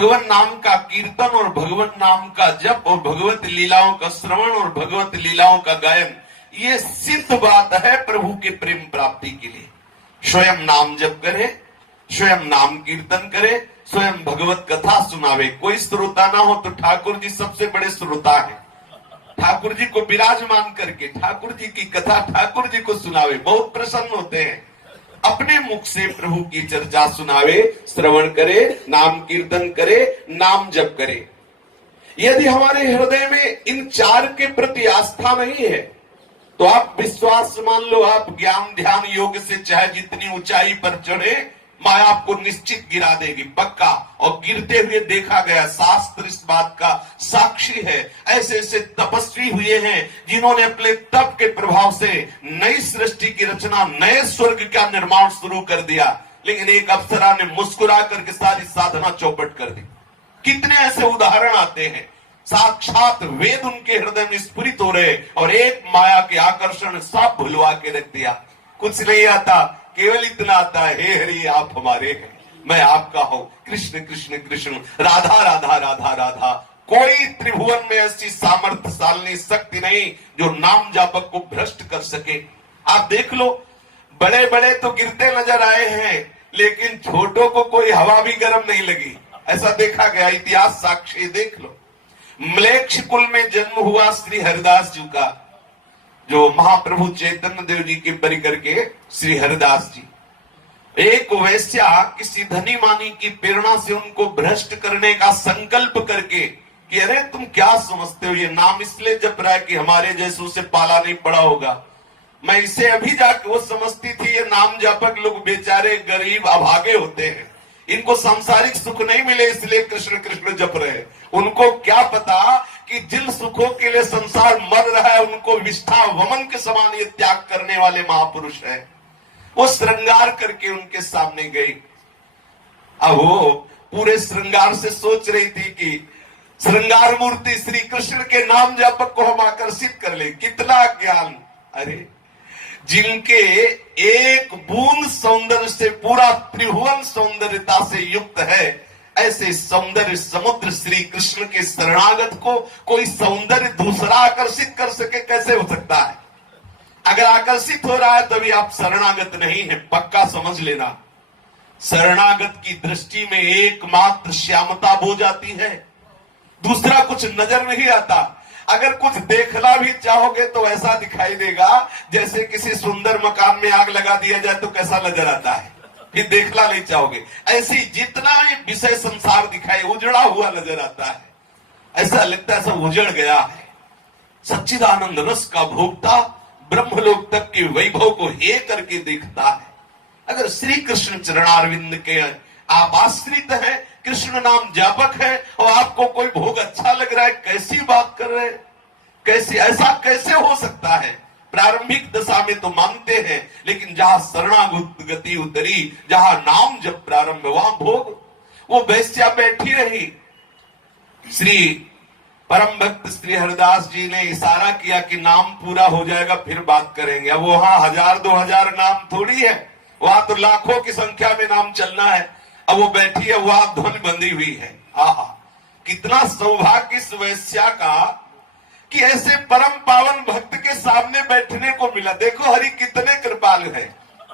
भगवान नाम का कीर्तन और भगवान नाम का जप और भगवत लीलाओं का श्रवण और भगवत लीलाओं का गायन, ये सिद्ध बात है प्रभु के प्रेम प्राप्ति के लिए। स्वयं नाम जप करे, स्वयं नाम कीर्तन करे, स्वयं भगवत कथा सुनावे। कोई श्रोता ना हो तो ठाकुर जी सबसे बड़े श्रोता हैं। ठाकुर जी को विराजमान करके ठाकुर जी की कथा ठाकुर जी को सुनावे, बहुत प्रसन्न होते हैं। अपने मुख से प्रभु की चर्चा सुनावे, श्रवण करे, नाम कीर्तन करे, नाम जप करे। यदि हमारे हृदय में इन चार के प्रति आस्था नहीं है तो आप विश्वास मान लो, आप ज्ञान ध्यान योग से चाहे जितनी ऊंचाई पर चढ़े, माया आपको निश्चित गिरा देगी, पक्का। और गिरते हुए देखा गया, शास्त्र इस बात का साक्षी है। ऐसे ऐसे तपस्वी हुए हैं जिन्होंने अपने तप के प्रभाव से नई सृष्टि की रचना, नए स्वर्ग का निर्माण शुरू कर दिया, लेकिन एक अप्सरा ने मुस्कुरा करके सारी साधना चौपट कर दी। कितने ऐसे उदाहरण आते हैं, साक्षात वेद उनके हृदय में स्फुरित हो रहे और एक माया के आकर्षण सब भुलवा के रख दिया। कुछ नहीं आता, केवल इतना आता है, हे हरि आप हमारे हैं, मैं आपका हूं, कृष्ण कृष्ण कृष्ण, राधा राधा राधा राधा। कोई त्रिभुवन में ऐसी सामर्थ्यशाली शक्ति नहीं जो नाम जापक को भ्रष्ट कर सके। आप देख लो, बड़े बड़े तो गिरते नजर आए हैं, लेकिन छोटों को कोई हवा भी गर्म नहीं लगी, ऐसा देखा गया, इतिहास साक्षी देख लो। म्लेच्छ कुल में जन्म हुआ श्री हरिदास जी का, जो महाप्रभु चैतन्य देव जी के परिकर के श्री हरिदास जी। एक वैश्या किसी धनी मानी की प्रेरणा से उनको भ्रष्ट करने का संकल्प करके कि अरे तुम क्या समझते हो, ये नाम इसलिए जप रहा है कि हमारे जैसों से पाला नहीं पड़ा होगा। मैं इसे अभी जाके, वो समझती थी ये नाम जापक लोग बेचारे गरीब अभागे होते हैं, इनको सांसारिक सुख नहीं मिले इसलिए कृष्ण कृष्ण जप रहे। उनको क्या पता कि जिन सुखों के लिए संसार मर रहा है उनको विष्ठा वमन के समान ये त्याग करने वाले महापुरुष है। वो श्रृंगार करके उनके सामने गई। अब वो पूरे श्रृंगार से सोच रही थी कि श्रृंगार मूर्ति श्री कृष्ण के नाम जापक को हम आकर्षित कर ले। कितना ज्ञान! अरे जिनके एक बूंद सौंदर्य से पूरा त्रिभुवन सौंदर्यता से युक्त है, ऐसे सौंदर्य समुद्र श्री कृष्ण के शरणागत को कोई सौंदर्य दूसरा आकर्षित कर सके, कैसे हो सकता है? अगर आकर्षित हो रहा है तभी आप शरणागत नहीं है, पक्का समझ लेना। शरणागत की दृष्टि में एकमात्र श्यामता बो जाती है, दूसरा कुछ नजर नहीं आता। अगर कुछ देखना भी चाहोगे तो ऐसा दिखाई देगा जैसे किसी सुंदर मकान में आग लगा दिया जाए तो कैसा नजर आता है, फिर देखना नहीं चाहोगे। ऐसी जितना भी विषय संसार दिखाई उजड़ा हुआ नजर आता है, ऐसा लगता है सब उजड़ गया है। सच्चिदानंद रस का भोक्ता ब्रह्मलोक तक के वैभव को हे करके देखता है। अगर श्री कृष्ण चरणारविंद के आप आश्रित हैं, कृष्ण नाम जापक है और आपको कोई भोग अच्छा लग रहा है, कैसी बात कर रहे हैं? कैसे, ऐसा कैसे हो सकता है? प्रारंभिक दशा में तो मानते हैं, लेकिन जहां शरणागत गति उतरी, जहां नाम जब प्रारंभ, वहां भोग। वो वैश्या बैठी रही। श्री परम भक्त श्री हरिदास जी ने इशारा किया कि नाम पूरा हो जाएगा फिर बात करेंगे। अब वहां 1000-2000 नाम थोड़ी है, वहां तो लाखों की संख्या में नाम चलना है। अब वो बैठी है, वहां धुन बंधी हुई है। आहा, कितना सौभाग्य इस वैश्या का कि ऐसे परम पावन भक्त के सामने बैठने को मिला। देखो हरि कितने कृपालु है।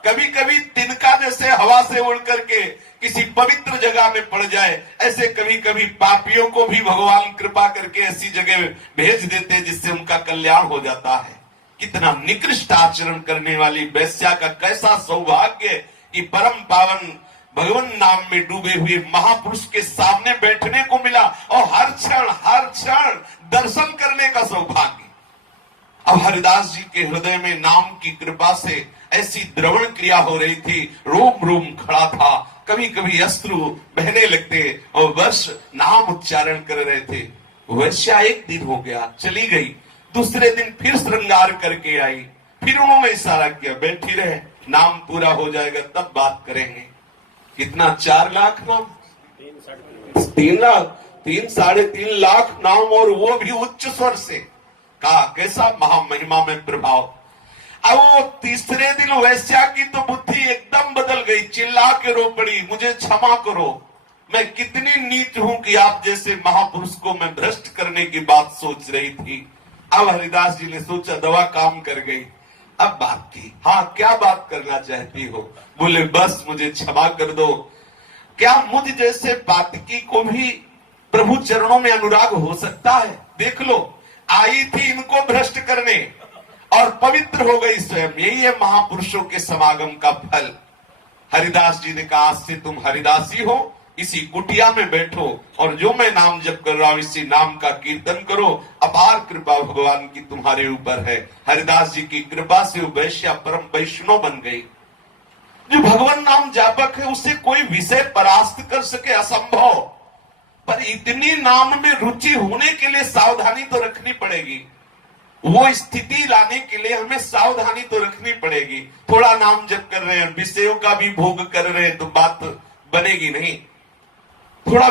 कभी कभी तिनका जैसे हवा से उड़ करके किसी पवित्र जगह में पड़ जाए, ऐसे कभी कभी पापियों को भी भगवान कृपा करके ऐसी जगह भेज देते जिससे उनका कल्याण हो जाता है। कितना निकृष्ट आचरण करने वाली वैश्या का कैसा सौभाग्य कि परम पावन भगवान नाम में डूबे हुए महापुरुष के सामने बैठने को मिला और हर क्षण दर्शन करने का सौभाग्य। अब हरिदास जी के हृदय में नाम की कृपा से ऐसी द्रवण क्रिया हो रही थी, रोम रोम खड़ा था, कभी कभी अश्रु बहने लगते और बस नाम उच्चारण कर रहे थे। वैश्या एक दिन हो गया, चली गई। दूसरे दिन फिर श्रृंगार करके आई, फिर उन्होंने इशारा किया बैठी रहे, नाम पूरा हो जाएगा तब बात करेंगे। कितना 4 लाख नाम, 3 लाख, 3-3.5 लाख नाम, और वो भी उच्च स्वर से। कहा कैसा महामहिमा में प्रभाव। अब वो तीसरे दिन वैश्या की तो बुद्धि एकदम बदल गई, चिल्ला के रो पड़ी, मुझे क्षमा करो, मैं कितनी नीच हूं कि आप जैसे महापुरुष को मैं भ्रष्ट करने की बात सोच रही थी। अब हरिदास जी ने सोचा दवा काम कर गई। अब बात की, हाँ क्या बात करना चाहती हो? बोले बस मुझे क्षमा कर दो। क्या मुझ जैसे पातकी को भी प्रभु चरणों में अनुराग हो सकता है? देख लो, आई थी इनको भ्रष्ट करने और पवित्र हो गई स्वयं। यही है महापुरुषों के समागम का फल। हरिदास जी ने कहा आज से तुम हरिदासी हो, इसी कुटिया में बैठो और जो मैं नाम जप कर रहा हूं इसी नाम का कीर्तन करो। अपार कृपा भगवान की तुम्हारे ऊपर है। हरिदास जी की कृपा से वो वैश्या परम वैष्णव बन गई। जो भगवान नाम जापक है उसे कोई विषय परास्त कर सके असंभव, पर इतनी नाम में रुचि होने के लिए सावधानी तो रखनी पड़ेगी। वो स्थिति लाने के लिए हमें सावधानी तो रखनी पड़ेगी। थोड़ा नाम जप कर रहे हैं, विषयों का भी भोग कर रहे हैं तो बात बनेगी नहीं। थोड़ा